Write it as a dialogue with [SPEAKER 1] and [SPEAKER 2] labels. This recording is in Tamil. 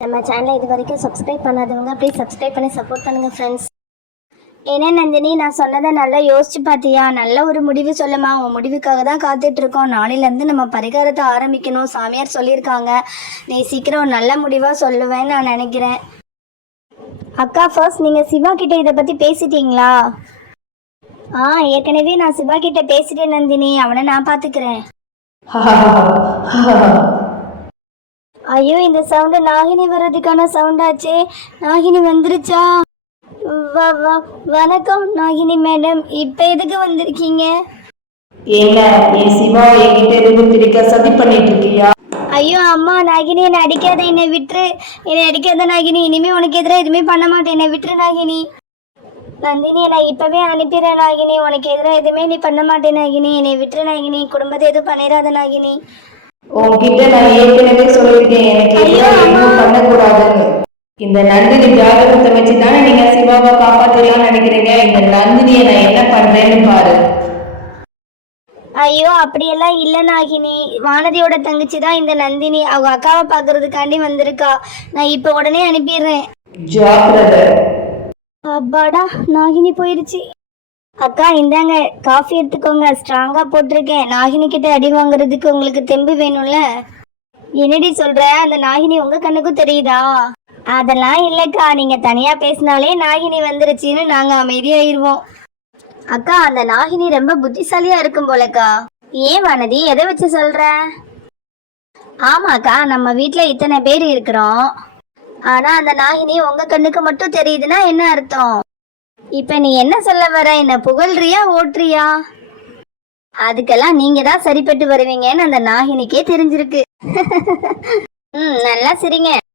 [SPEAKER 1] நம்ம சேனலை இது வரைக்கும் சப்ஸ்கிரைப் பண்ணாதவங்க ப்ளீஸ் சப்ஸ்கிரைப் பண்ணி சப்போர்ட் பண்ணுங்கள் ஃப்ரெண்ட்ஸ் ஏன்னா நந்தினி? நான் சொன்னதை நல்லா யோசிச்சு பார்த்தியா? நல்ல ஒரு முடிவு சொல்லுமா? உன் முடிவுக்காக தான் காத்துட்டு இருக்கோம் நாளையிலேருந்து நம்ம பரிகாரத்தை ஆரம்பிக்கணும் சாமியார் சொல்லியிருக்காங்க. நீ சீக்கிரம் நல்ல முடிவாக சொல்லுவேன்னு நான் நினைக்கிறேன். அக்கா ஃபர்ஸ்ட் நீங்கள் சிவா கிட்ட இதை பற்றி பேசிட்டீங்களா? ஆ ஏற்கனவே நான் சிவா கிட்ட பேசிட்டேன் நந்தினி. அவனை நான் பார்த்துக்கிறேன் ஐயோ இந்த சவுண்டு நாகினி வர்றதுக்கான சவுண்டாச்சே. நாகினி வந்துருச்சா? வ- வ- வணக்கம் நாகினி மேடம். இப்போ எதுக்கு வந்திருக்கீங்க?
[SPEAKER 2] என்ன என் சிவா என்கிட்ட இருந்து பிரிக்க சதி பண்ணிட்டு இருக்கியா
[SPEAKER 1] ஐயோ அம்மா நாகினி என்னை அடிக்காத என்னை விட்டுரு. என்னை அடிக்காத நாகினி இனிமே உனக்கு எதிராக எதுவுமே பண்ண மாட்டேன். என்னை விட்டுரு நாகினி. நந்தினி நான் இப்பவே அனுப்பிடுறேன் நாகினி. உனக்கு எதிராக எதுவுமே நீ பண்ண மாட்டேன் நாகினி. என்னை விட்டுரு நாகினி. குடும்பத்தை எதுவும் பண்ணிடாத நாகினி.
[SPEAKER 2] உன்கிட்ட நான் ஏற்கனவே சொல்லியிருக்கேன் எனக்கு எதுவும் பண்ணக்கூடாதுன்னு. இந்த நந்தினி ஜாதகத்தை வச்சு தானே நீங்க சிவாவை காப்பாத்தலாம்னு நினைக்கிறீங்க? இந்த நந்தினியை நான் என்ன பண்றேன்னு பாரு.
[SPEAKER 1] ஐயோ அப்படியெல்லாம் இல்லை நாகினி. வானதியோட தங்கச்சி தான் இந்த நந்தினி. அவங்க அக்காவை பார்க்கறதுக்காண்டி வந்திருக்கா. நான் இப்போ உடனே அனுப்பிடுறேன்.
[SPEAKER 2] ஜாக்கிரதை.
[SPEAKER 1] அப்பாடா நாகினி போயிருச்சு. அக்கா இந்தாங்க காஃபி எடுத்துக்கோங்க. ஸ்ட்ராங்காக போட்டிருக்கேன். நாகினி கிட்ட அடி வாங்குறதுக்கு உங்களுக்கு தெம்பு வேணும்ல? என்னடி சொல்ற? அந்த நாகினி உங்க கண்ணுக்கும் தெரியுதா? அதெல்லாம் இல்லைக்கா. நீங்க தனியா பேசினாலே நாகினி வந்துருச்சுன்னு நாங்க அமைதியாயிருவோம். அக்கா அந்த நாகினி ரொம்ப புத்திசாலியா இருக்கும் போலக்கா. ஏன் வானதி எதை வச்சு சொல்ற? ஆமாக்கா நம்ம வீட்டுல இத்தனை பேர் இருக்கிறோம். ஆனா அந்த நாகினி உங்க கண்ணுக்கு மட்டும் தெரியுதுன்னா என்ன அர்த்தம்? இப்ப நீ என்ன சொல்ல வர? என்ன புகழ்றியா ஓட்டுறியா? அதுக்கெல்லாம் நீங்க தான் சரிப்பட்டு வருவீங்கன்னு அந்த நாகினிக்கே தெரிஞ்சிருக்கு. ம் நல்லா சரிங்க.